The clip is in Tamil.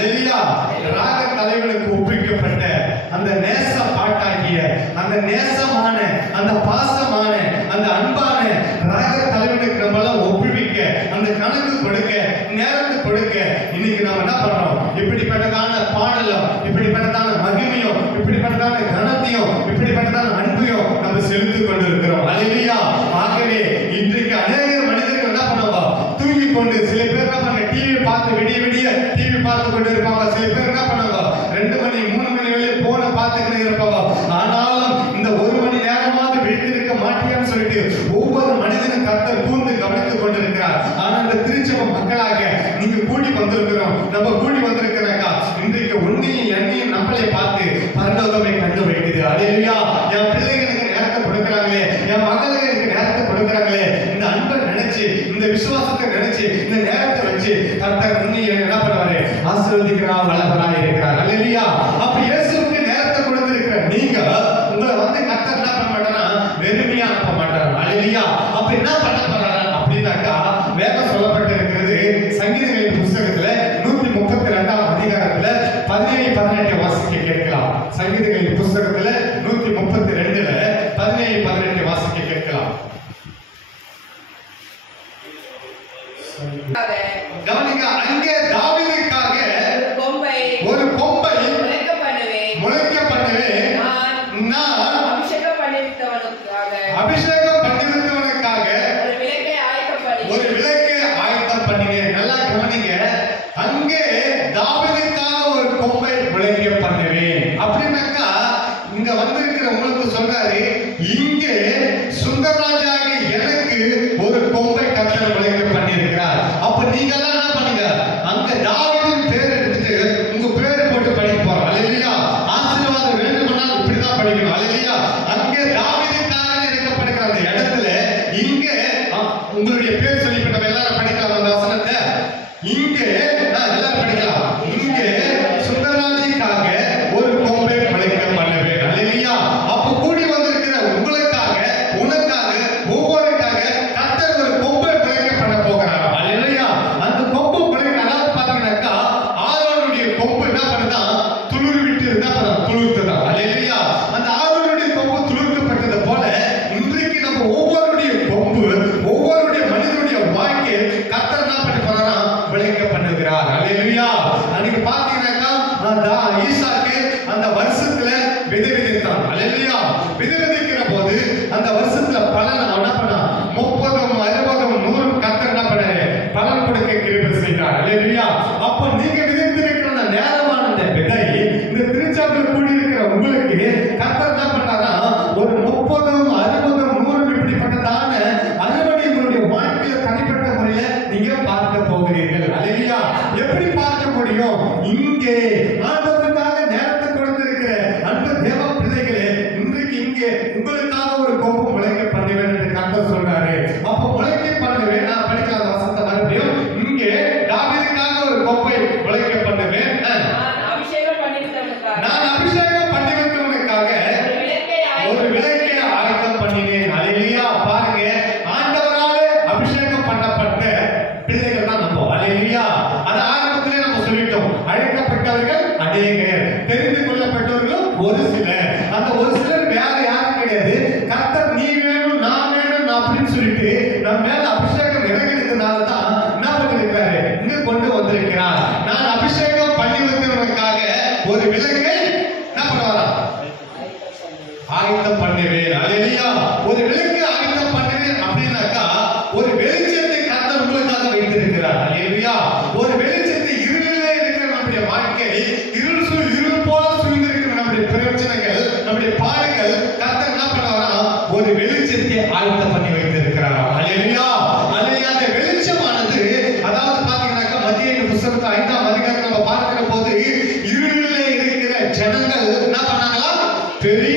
அல்லேலூயா. ராக தலைவனுக்கு ஒப்பிக்கப்பட்ட அந்த நேச பாட்டாகிய அந்த நேசமான அந்த பாசமான அந்த அன்பான ராக தலைவனுக்கு நம்மளாம் ஒப்புவிக்க அந்த கணக்கு கொடுக்க நேரத்தை கொடுக்க இன்னைக்கு நாம என்ன பண்றோம்? இப்படிப்பட்டதான பாடலும் இப்படிப்பட்டதான மகிமையும் இப்படிப்பட்டதான கனத்தையும் இப்படிப்பட்டதான அன்பையும் நம்ம செலுத்திக் கொண்டிருக்கிறோம். அல்லேலூயா. ஆகவே இன்றைக்கு அநேக மனிதர்கள் என்ன பண்ணுவாங்க? தூங்கி கொண்டு சில பேர் என்ன பண்ண டிவி பார்த்து விடிய விடிய டிவி பார்த்து கொண்டு இருப்பாங்க. சில பேர் என்ன பண்ணுவாங்க? 2 மணி 3 மணி வரை போன பார்த்துக்கிட்டு இருப்பாங்க. ஆனாலும் இந்த 1 மணி நேரமாவது விழித்திருக்க மாட்டியான்னு சொல்லிட்டு ஒவ்வொரு மனிதனும் கர்த்தர் கூர்ந்து கவனித்துக் கொண்டிருக்கிறார். ஆனா இந்த திருச்சபை மக்களாக நீங்க கூடி வந்திருக்கிறோம், நம்ம கூடி வந்திருக்கிறோம்க்கா. இன்றைக்கு உன்னையும் என்னையும் நம்மளை பார்த்து பரலோகமே கண்டு வைக்குது. அல்லேலூயா. என் பிள்ளைகளுக்கு நேரத்தை கொடுக்கிறாங்களே, என் மகளுக்கு நேரத்தை கொடுக்கிறாங்களே, இந்த அன்பை நினைச்சு இந்த விசுவாசத்தை நினைச்சு இந்த நேரத்தை வச்சு கர்த்தர் உன்னையும் என்ன பண்ணுவாரு? ஆசீர்வதிக்கிறார், வல்லவராய் இருக்கிறார். அல்லேலூயா. அப்ப இயேசுவுக்கு நேரத்தை கொடுத்திருக்கிற நீங்க உங்களை வந்து கர்த்தர் என்ன பண்ண மாட்டாரா? வெறுமையா அனுப்ப மாட்டாரா? அல்லேலூயா. அப்ப என்ன பண்ண போறாரா அப்படின்னாக்கா வேதம் சொல்லப்பட்டிருக்கிறது சங்கீதங்களின் புத்தகத்துல 132ஆம் அதிகாரத்துல 17-18 வாசிக்க கேட்கலாம். சங்கீதங்களின் புத்தகத்துல 132ல 17-18 வாசிக்க கேட்கலாம். கவனிங்க. அங்கே தாவீதுக்காக ஒரு கொம்பை முளைக்க பண்ணுவேன். நான் அபிஷேகம் பண்ணிவிட்டவனுக்காக ஒரு விளக்கை ஆயத்தம் பண்ணினேன். நல்லா கவனிங்க. அங்கே தாவீதுக்காக ஒரு கொம்பை முளைக்க பண்ணுவேன் அப்படின்னாக்கா இங்க வந்திருக்கிற உங்களுக்கு சொல்றாரு, இங்கே சுந்தரராஜாகி எனக்கு ஒரு கொம்பை கர்த்தர் முளைக்க பண்ணியிருக்கிறார். அப்ப நீங்க எல்லாம் என்ன பண்ணுங்க? அங்க தாவீதின் பேர் எடுத்துட்டு உங்க பேரை போட்டு படிக்க போறோம். அல்லேலூயா. ஆசீர்வாதம் வேண்டுமானால் இப்படிதான் படிக்கணும். அல்லேலூயா. அங்கே தாவீதுக்காக இருக்கப்படுகிற அந்த இடத்துல இங்க உங்களுடைய பேர் சொல்லி நம்ம எல்லாரும் படிக்கலாம். அந்த வசனத்தை இங்கே எல்லாரும் படிக்கலாம். இங்கே சுந்தரராஜிக்காக ஒரு கொம்பை முளைக்க பண்ணுவேன். அல்லேலூயா. அப்ப கூடி வந்திருக்கிற உங்களுக்காக உனக்காக ஒவ்வொருக்காக கர்த்தர் ஒரு கொம்பை முளைக்க பண்ண போகிறார். அல்லேலூயா. அந்த கொம்பு முளைக்க அதாவது பாத்தீங்கன்னாக்கா ஆரோனுடைய கொம்பு என்ன பண்ணுதா? துளிர் விட்டு இருந்தா துளிர்த்ததான். அல்லேலூயா. அந்த ஆரோனுடைய கொம்பு துளிர்க்கப்பட்டது போல இன்றைக்கு நம்ம ஒவ்வொருடைய கொம்பு ஒவ்வொருடைய மனிதனுடைய வாழ்க்கை கர்த்தர் என்ன பண்ணி போறாரா? விளைக்க பண்ணுகிறார். அல்லேலூயா. அன்னைக்கு பாத்தீங்கன்னாக்கா ஈசாக்கு அந்த வருஷத்துல விதை விதைத்தான். அல்லேலூயா. விதை விதைக்கிற போது அந்த வருஷத்துல பலன் என்ன பண்ணா? 30, 60, 100 கர்த்தர் என்ன பண்ணாரு? பலன் கொடுக்க கிருபை செய்தார். அல்லேலூயா. அப்போ நீங்க விதைத்திருக்கிற அந்த நேரமான அந்த விதை இந்த திருச்சபையில் கூடி இருக்கிற உங்களுக்கு கர்த்தர் என்ன பண்ணாரா? ஒரு 30, 60, 100 இப்படிப்பட்டதான அறுவடை உங்களுடைய வாழ்க்கையில தனிப்பட்ட முறையில நீங்க பார்க்க போகிறீர்கள். அல்லேலூயா. எப்படி பார்க்க முடியும்? இங்கே ஆண்டவருக்காக நேரத்தை கொடுத்திருக்கிற அன்பு தேவ பிள்ளைகளே, இன்றைக்கு இங்கே உங்களுக்காக ஒரு கொம்பு முளைக்க பண்ணுவேன் என்று கர்த்தர் சொல்றாரு. அப்ப முளைக்க பண்ணுவேன். நான் படிக்காத வசனத்தை மறுபடியும் இங்கே தாவீதுக்காக ஒரு கொம்பை முளைக்க பண்ணுவேன். நான் அபிஷேகம் பண்ணிவிட்டவனுக்காக ஒரு விளக்கை ஆயத்தம் பண்ணினேன். அல்லேலூயா. பாருங்க, ஆண்டவராலே அபிஷேகம் பண்ணப்பட்ட பிள்ளைகள் தான் நம்ம. அல்லேலூயா. அது ஆரம்பத்திலே நம்ம சொல்லிட்டோம். அழைக்கப்பட்டவர்கள் அநேகர், தெரிந்து கொள்ளப்பட்டவர்களும் ஒரு சிலர். அந்த ஒரு சிலர் வேற யாரும் கிடையாது. கர்த்தர் நீ வேணும் நான் வேணும் அப்படின்னு சொல்லிட்டு நம்ம மேல அபிஷேகம் இறங்கினதுனால தான் என்ன பண்ணிருக்காரு? இங்க கொண்டு வந்திருக்கிறார். நான் அபிஷேகம் பண்ணி வைத்தவனுக்காக ஒரு விளக்கை என்ன பண்ணுவாரா? ஆயத்தம் பண்ணுவேன். அல்லேலூயா. ஒரு விளக்கு ஆயத்தம் பண்ணுவேன் அப்படின்னாக்கா ஒரு வெளிச்சத்தை கர்த்தர் உங்களுக்காக வைத்திருக்கிறார். அல்லேலூயா. ஒரு வெளிச்சத்தை இருளிலே இருக்கிற நம்முடைய வாழ்க்கை இருள் போல சூழ்ந்திருக்கிற நம்முடைய பிரச்சனைகள் நம்முடைய பாடுகள் கர்த்தர் என்ன பண்ணுவாரா? ஒரு வெளிச்சத்தை ஆயத்தம் பண்ணி வைத்திருக்கிறார். அல்லேலூயா. அல்லேலூயா. அந்த வெளிச்சமானது அதாவது பாத்தீங்கன்னாக்கா மத்திய புத்தகத்தை 5ஆம் அதிகாரத்தை நம்ம பார்க்கிற போது இருளிலே இருக்கிற ஜனங்கள் என்ன பண்ணாங்களா? பெரிய